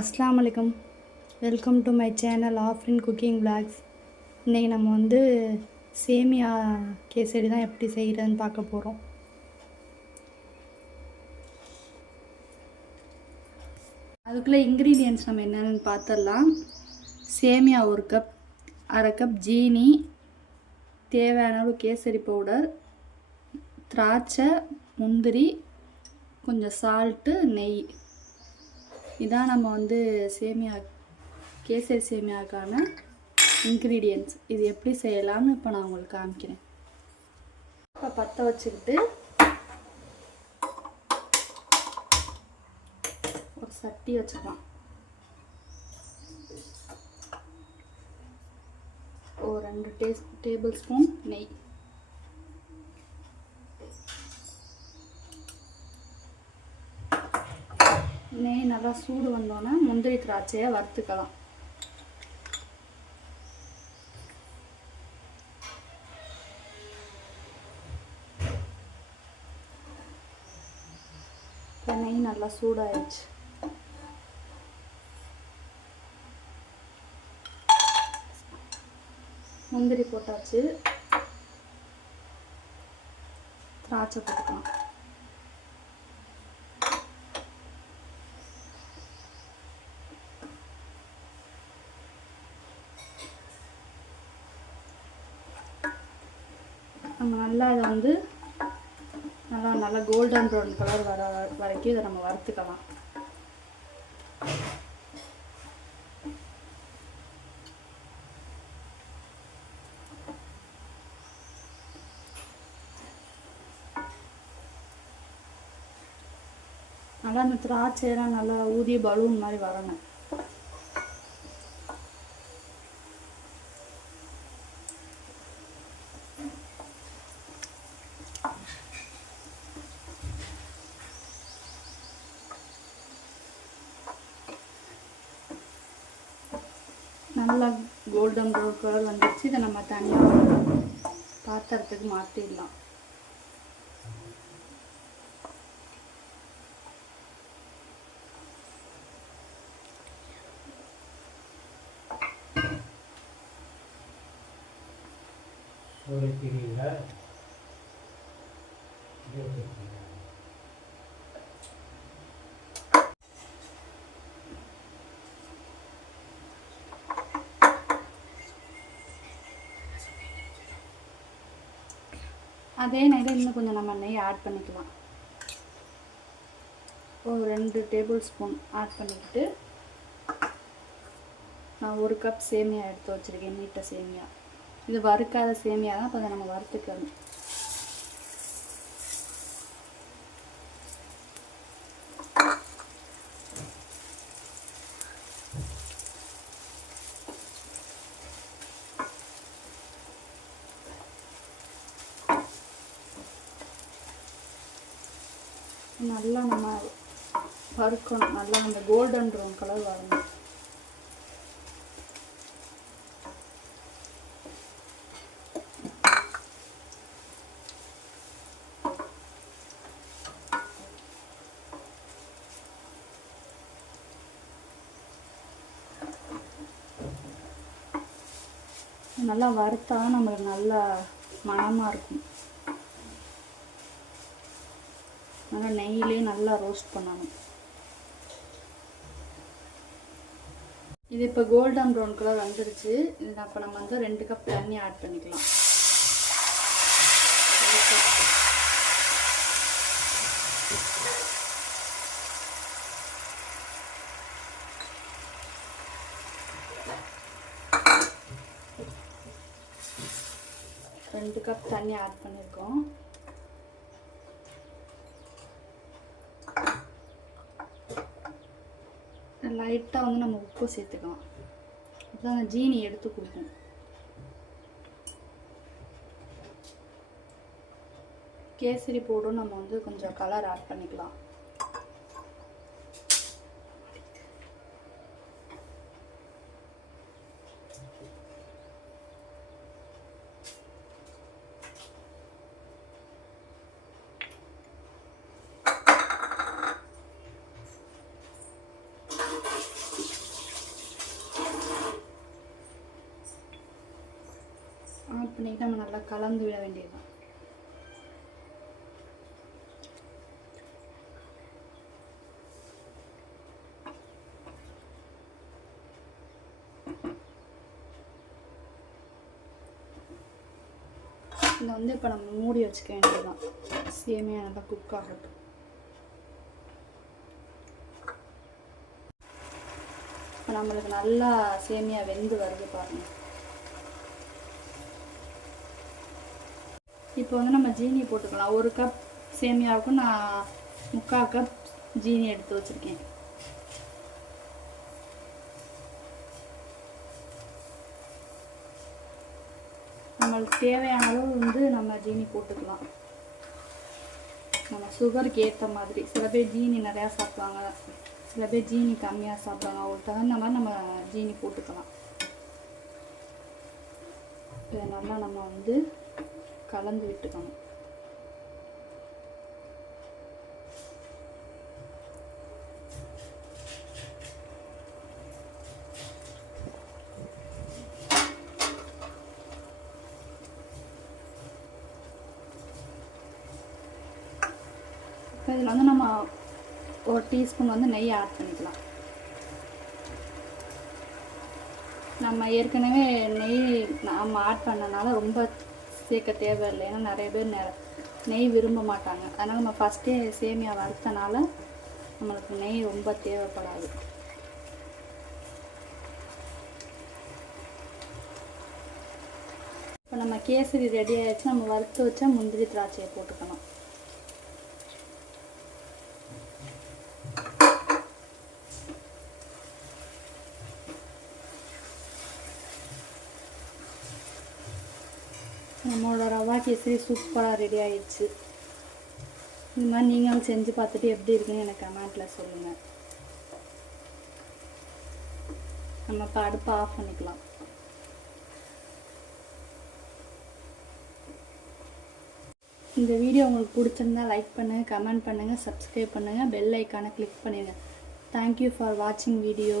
அஸ்லாம் வலைக்கம். Welcome to my channel Afrin cooking blogs இன்றைக்கி நம்ம வந்து சேமியா கேசரி தான் எப்படி செய்கிறதுன்னு பார்க்க போகிறோம் அதுக்குள்ளே இன்க்ரீடியன்ட்ஸ் நம்ம என்னென்னு பார்த்துடலாம். சேமியா ஒரு கப் அரை கப் ஜீனி தேவையான அளவு கேசரி பவுடர் திராட்சை முந்திரி கொஞ்சம் சால்ட்டு நெய். இதான் நம்ம வந்து சேமியா கேசரி சேமியாக்கான இன்க்ரீடியன்ட்ஸ் இது எப்படி செய்யலாம்னு இப்போ நான் உங்களுக்கு காமிக்கிறேன். இப்போ பற்ற வச்சுக்கிட்டு ஒரு சட்டி வச்சுக்கலாம். ஒரு ரெண்டு டேஸ் டேபிள் ஸ்பூன் நெய். நெய் நல்லா சூடு வந்தோன்னே முந்திரி திராட்சையை வறுத்துக்கலாம். இப்போ நெய் நல்லா சூடாயிடுச்சு. முந்திரி போட்டாச்சு. திராட்சை போட்டுக்கலாம் நம்ம நல்லா இதை வந்து நல்லா நல்லா கோல்டன் ப்ரௌன் கலர் வர வரைக்கும் இதை நம்ம வறுத்துக்கலாம். நல்லா இந்த திராட்சையெல்லாம் நல்லா ஊதிய பலூன் மாதிரி வரணும். நல்லா கோல்டன் ப்ரௌன் கலர் வந்துருச்சு. இதை நம்ம தனியாக பாத்திரத்துக்கு மாற்றிடலாம் சோலைக்கிறீங்களா அதே நேரம் இன்னும் கொஞ்சம் நம்ம நெய் ஆட் பண்ணிக்கலாம். ஒரு ரெண்டு டேபிள் ஸ்பூன் ஆட் பண்ணிக்கிட்டு நான் ஒரு கப் சேமியா எடுத்து வச்சுருக்கேன் நீட்டை சேமியா. இது வறுக்காத சேமியா தான் கொஞ்சம் அதை நம்ம வறுத்துக்கணும். நல்லா நம்ம வறுக்கணும். நல்லா அந்த கோல்டன் ப்ரௌன் கலர் வரணும். நல்லா வறுத்தா நம்மளுக்கு நல்லா மணமாக இருக்கும். நல்லா நெய்யிலே நல்லா ரோஸ்ட் பண்ணணும். இது இப்போ கோல்டன் ப்ரௌன் கலர் வந்துருச்சு. இது அப்போ நம்ம வந்து ரெண்டு கப் தண்ணி ஆட் பண்ணிக்கலாம். ரெண்டு கப் தண்ணி ஆட் பண்ணியிருக்கோம் லைட்டாக வந்து நம்ம உப்பு சேர்த்துக்கலாம். அப்போ அந்த ஜீனி எடுத்து கொடுக்கும் கேசரி போடும் நம்ம வந்து கொஞ்சம் கலர் ஆட் பண்ணிக்கலாம். பண்ணிட்டு நம்ம நல்லா கலந்து விட வேண்டியதுதான். இதை வந்து இப்போ நம்ம மூடி வச்சுக்க வேண்டியதுதான். சேமியா நல்லா குக் ஆகட்டும். இப்போ நம்மளுக்கு நல்லா சேமியா வெந்து வருது பாருங்க. இப்போ வந்து நம்ம ஜீனி போட்டுக்கலாம். ஒரு கப் சேமியாவுக்கு நான் முக்கால் கப் ஜீனி எடுத்து வச்சுருக்கேன். நம்மளுக்கு தேவையான அளவு வந்து நம்ம ஜீனி போட்டுக்கலாம். நம்ம சுகருக்கு ஏற்ற மாதிரி. சில பேர் ஜீனி நிறையா சாப்பிடுவாங்க. சில பேர் ஜீனி கம்மியாக சாப்பிடுவாங்க. அவங்களுக்கு தகுந்த மாதிரி நம்ம ஜீனி போட்டுக்கலாம். இதை நல்லா நம்ம வந்து கலந்து விட்டுக்கணும். இதில் வந்து நம்ம ஒரு டீஸ்பூன் வந்து நெய் ஆட் பண்ணிக்கலாம். நம்ம ஏற்கனவே நெய் நம்ம ஆட் பண்ணனால ரொம்ப சேர்க்க தேவையில்லை. ஏன்னா நிறைய பேர் நெ நெய் விரும்ப மாட்டாங்க. அதனால் நம்ம ஃபஸ்ட்டே சேமியா வறுத்தனால நம்மளுக்கு நெய் ரொம்ப தேவைப்படாது. இப்போ நம்ம கேசரி ரெடி ஆகிடுச்சு நம்ம வறுத்து வச்சா முந்திரி திராட்சையை போட்டுக்கணும். நம்மளோட ரவா கேசரி சூப்பராக ரெடி ஆயிடுச்சு. இந்த மாதிரி நீங்களும் செஞ்சு பார்த்துட்டு எப்படி இருக்குன்னு எனக்கு கமெண்ட்டில் சொல்லுங்கள் நம்ம இப்போ அடுப்பை ஆஃப் பண்ணிக்கலாம். இந்த வீடியோ உங்களுக்கு பிடிச்சிருந்தா லைக் பண்ணுங்கள் கமெண்ட் பண்ணுங்கள் சப்ஸ்கிரைப் பண்ணுங்கள் பெல் ஐக்கானை கிளிக் பண்ணிடுங்க. தேங்க்யூ ஃபார் வாட்சிங் வீடியோ